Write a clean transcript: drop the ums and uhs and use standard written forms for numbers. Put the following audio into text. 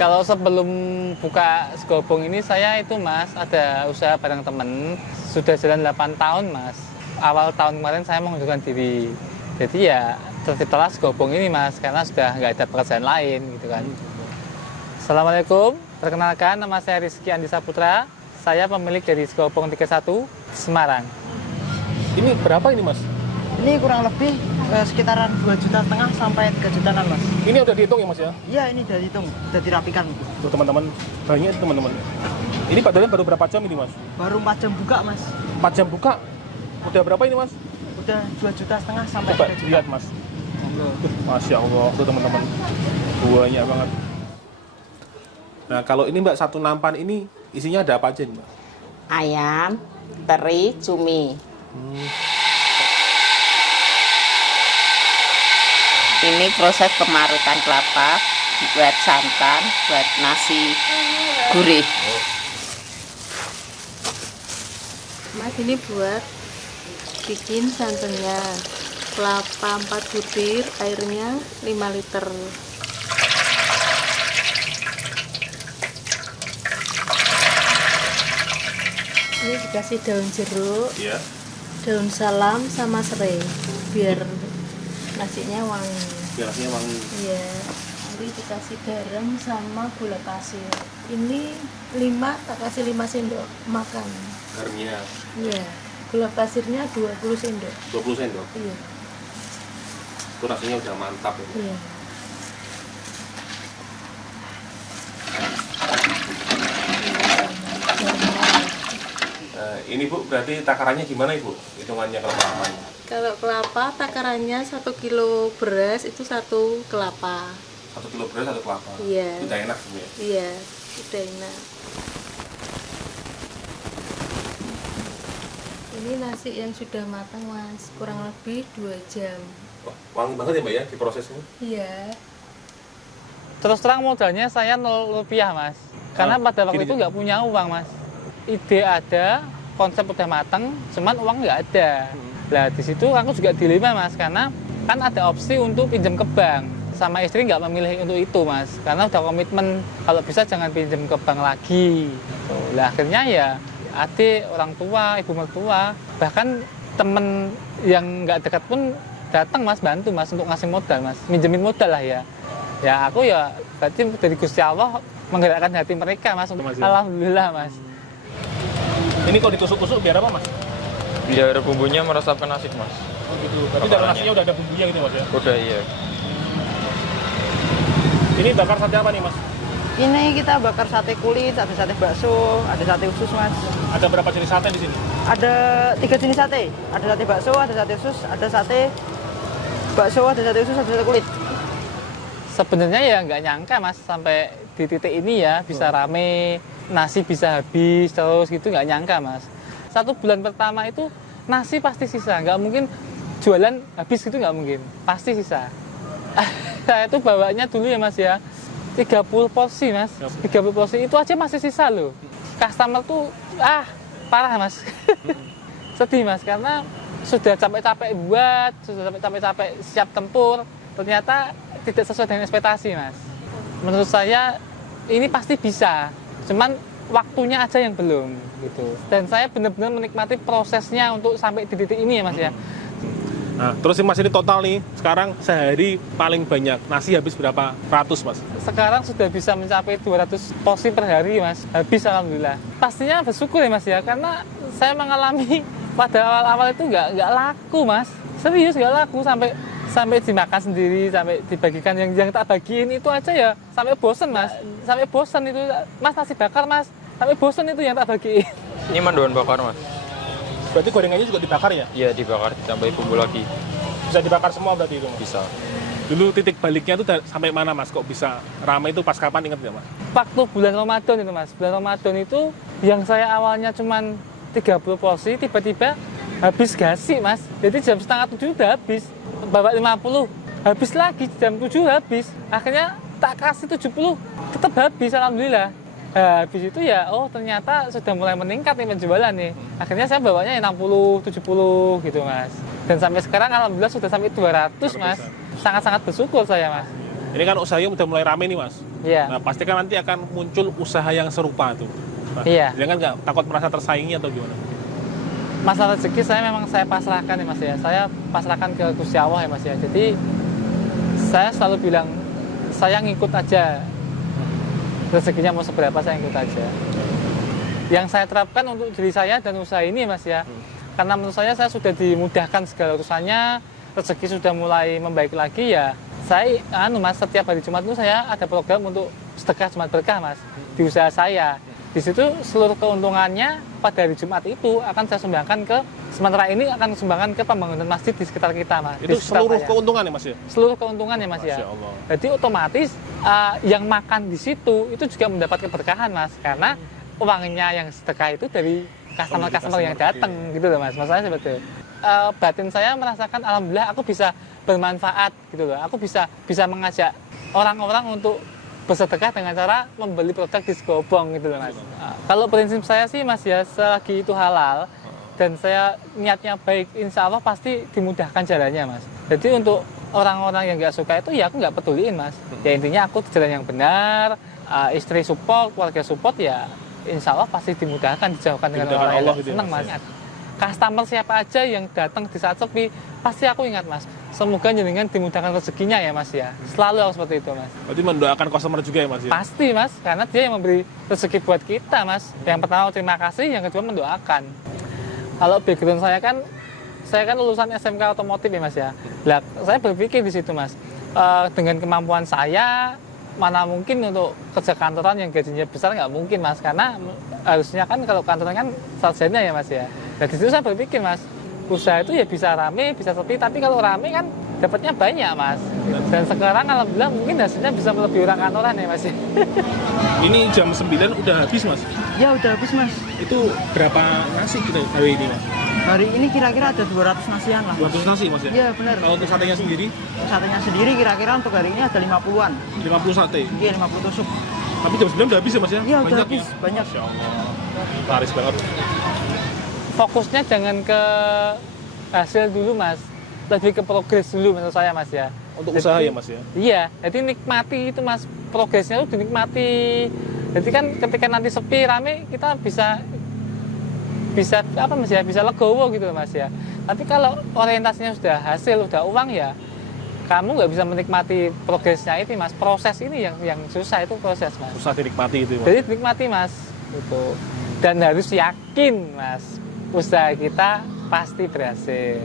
Kalau sebelum buka Segobong ini saya itu Mas ada usaha bareng temen, sudah jalan 8 tahun Mas. Awal tahun kemarin saya mengundurkan diri. Jadi ya terciptalah Segobong ini Mas, karena sudah nggak ada pekerjaan lain gitu kan. Assalamualaikum, perkenalkan nama saya Rizky Andi Saputra. Saya pemilik dari Segobong 31 Semarang. Ini berapa ini Mas? Ini kurang lebih sekitaran 2,5 juta sampai 3 jutaan Mas. Ini udah dihitung ya Mas ya? Iya, ini udah dihitung, udah dirapikan. Tuh teman-teman, banyak itu teman-teman. Ini padahal baru berapa jam ini Mas? Baru 4 jam buka Mas. 4 jam buka. Udah berapa ini Mas? Udah 2,5 juta sampai Coba 3 juta. lihat Mas. Masya Allah, tuh teman-teman. Banyak banget. Nah kalau ini Mbak, satu nampan ini isinya ada apa aja nih Mbak? Ayam, teri, cumi. Ini proses pemarutan kelapa buat santan, buat nasi gurih. Mas, ini buat bikin santannya. Kelapa 4 butir, airnya 5 liter. Ini dikasih daun jeruk, Iya. daun salam sama serai biar nasinya wangi. Biar nasinya wangi. Iya. Nanti dikasih garam sama gula pasir. Ini 5, tak kasih 5 sendok makan. Garamnya Iya. Gula pasirnya 20 sendok. 20 sendok. Iya. Itu rasanya udah mantap ya. Iya. Ini Bu, berarti takarannya gimana Ibu? Hitungannya kalau kelapanya? Kalau kelapa takarannya 1 kilo beras itu 1 kelapa. 1 kilo beras, 1 kelapa. Iya. Udah enak sebenarnya. Iya, udah enak. Ini nasi yang sudah matang Mas, kurang lebih 2 jam. Wah, wangi banget ya Mbak ya di prosesnya. Iya. Terus terang modalnya saya 0 rupiah Mas. Karena pada waktu gini, itu nggak punya uang Mas. Ide ada, konsep udah mateng, cuman uang nggak ada. Lah di situ aku juga dilema Mas, karena kan ada opsi untuk pinjam ke bank. Sama istri nggak memilih untuk itu Mas, karena udah komitmen kalau bisa jangan pinjam ke bank lagi. Lah akhirnya ya adik, orang tua, ibu mertua, bahkan temen yang nggak dekat pun datang Mas, bantu Mas untuk ngasih modal Mas, minjemin modal lah ya. Ya aku ya berarti dari Gusti Allah menggerakkan hati mereka Mas. Alhamdulillah Mas. Ini kalau ditusuk-tusuk biar apa Mas? Biar bumbunya meresap ke nasi, Mas. Oh gitu. Berarti dalam nasinya udah ada bumbunya gitu Mas ya? Udah, iya. Ini bakar sate apa nih Mas? Ini kita bakar sate kulit, ada sate bakso, ada sate usus Mas. Ada berapa jenis sate di sini? Ada 3 jenis sate. Ada sate bakso, ada sate usus, ada sate bakso, ada sate usus, ada sate kulit. Sebenarnya ya nggak nyangka Mas sampai di titik ini ya bisa rame, nasi bisa habis terus gitu, nggak nyangka Mas. 1 bulan pertama itu nasi pasti sisa, nggak mungkin jualan habis gitu, nggak mungkin, pasti sisa. Saya tuh bawanya dulu ya Mas ya 30 porsi Mas, 30 porsi itu aja masih sisa loh. Customer tuh parah Mas. Sedih Mas, karena sudah capek-capek buat, sudah capek-capek siap tempur, ternyata tidak sesuai dengan ekspektasi Mas. Menurut saya ini pasti bisa, cuman waktunya aja yang belum gitu. Dan saya benar-benar menikmati prosesnya untuk sampai di titik ini ya Mas ya. Nah, terus Mas ini total nih, sekarang sehari paling banyak nasi habis berapa ratus Mas? Sekarang sudah bisa mencapai 200 porsi per hari Mas, habis alhamdulillah. Pastinya bersyukur ya Mas ya, karena saya mengalami pada awal-awal itu nggak laku Mas, serius nggak laku, sampai dimakan sendiri, sampai dibagikan yang tak bagiin itu aja ya sampai bosen Mas, sampai bosen itu Mas nasi bakar Mas, sampai bosen itu yang tak bagiin. Ini mendoan bakar, Mas. Berarti gorengannya juga dibakar ya? Iya, dibakar, ditambahin bumbu lagi. Bisa dibakar semua berarti itu Mas? Bisa. Dulu titik baliknya itu sampai mana Mas? Kok bisa ramai itu pas kapan, inget nggak Mas? Waktu bulan Ramadan itu Mas, bulan Ramadan itu yang saya awalnya cuman 30 porsi, tiba-tiba habis gasi Mas. Jadi jam setengah 7 udah habis, bawa 50, habis lagi jam 7 habis. Akhirnya tak kasih 70, tetap habis alhamdulillah. Habis itu ya, oh ternyata sudah mulai meningkat nih penjualan nih. Akhirnya saya bawanya 60, 70 gitu Mas. Dan sampai sekarang alhamdulillah sudah sampai 200 Mas. Sangat-sangat bersyukur saya Mas. Ini kan usahanya udah mulai rame nih mas. Iya. Nah pasti kan nanti akan muncul usaha yang serupa tuh. Nah, Iya. Jangan nggak takut merasa tersaingi atau gimana? Masalah rezeki saya pasrahkan ya mas ya. Saya pasrahkan ke Gusti Allah ya mas ya. Jadi saya selalu bilang saya ngikut aja. Rezekinya mau seberapa saya ngikut aja. Yang saya terapkan untuk diri saya dan usaha ini ya mas ya. Karena menurut saya sudah dimudahkan segala urusannya, rezeki sudah mulai membaik lagi ya. Saya mas setiap hari Jumat itu saya ada program untuk sedekah Jumat berkah mas di usaha saya. Di situ seluruh keuntungannya pada hari Jumat itu akan saya sumbangkan ke, sementara ini akan sumbangkan ke pembangunan masjid di sekitar kita mas. Itu Di sekitar seluruh saya. keuntungan ya mas ya? Seluruh keuntungan ya mas ya. Masya Allah. Jadi otomatis yang makan di situ itu juga mendapat keberkahan mas, karena uangnya yang sedekah itu dari customer yang datang gitu loh mas. Masalahnya seperti itu. Batin saya merasakan alhamdulillah aku bisa bermanfaat gitu loh. Aku bisa mengajak orang-orang untuk bersedekah dengan cara membeli produk di Segobong gitu loh mas. Kalau prinsip saya sih mas ya, selagi itu halal dan saya niatnya baik, insya Allah pasti dimudahkan jalannya mas. Jadi untuk orang-orang yang nggak suka itu ya aku nggak peduliin mas. Ya intinya aku di jalan yang benar, istri support, keluarga support ya insya Allah pasti dimudahkan, dijauhkan dengan Dimudahkan orang Allah yang gitu ya, senang Mas, mas. Customer siapa aja yang datang di saat sepi pasti aku ingat mas. Semoga jenengan dimudahkan rezekinya ya mas ya. Selalu aku seperti itu mas. Berarti mendoakan customer juga ya mas ya? Pasti mas, karena dia yang memberi rezeki buat kita mas. Yang pertama terima kasih, yang kedua mendoakan. Kalau background saya kan lulusan SMK otomotif ya mas ya. Lah, saya berpikir di situ mas, dengan kemampuan saya mana mungkin untuk kerja kantoran yang gajinya besar, nggak mungkin mas, karena harusnya kan kalau kantoran kan sarjana ya mas ya. Nah di situ saya berpikir mas, usaha itu ya bisa rame, bisa sepi, tapi kalau rame kan dapatnya banyak mas. Dan sekarang alhamdulillah mungkin hasilnya bisa melebihi orang kantoran ya mas. Ini jam 9 udah habis mas. Ya udah habis mas. Itu berapa nasi kita hari ini mas? Hari ini kira-kira ada 200 nasian lah. 200 nasi mas ya? Iya benar. Kalau untuk satenya sendiri? Satenya sendiri kira-kira untuk hari ini ada 50-an. 50 sate. Iya 50 tusuk. Tapi jam 9 udah habis ya mas ya? Iya udah Banyak habis, ya? banyak. Masya Allah. Laris banget. Fokusnya jangan ke hasil dulu mas, lebih ke progres dulu menurut saya mas ya. Untuk usaha ya mas ya? Iya, jadi nikmati itu mas, progresnya itu dinikmati. Jadi kan ketika nanti sepi rame kita bisa apa mas ya, bisa legowo gitu mas ya. Tapi kalau orientasinya sudah hasil, sudah uang ya, kamu nggak bisa menikmati progresnya itu mas. Proses ini yang susah, itu proses mas. Susah dinikmati itu ya mas? Jadi dinikmati mas, gitu. Dan harus yakin mas, usaha kita pasti berhasil.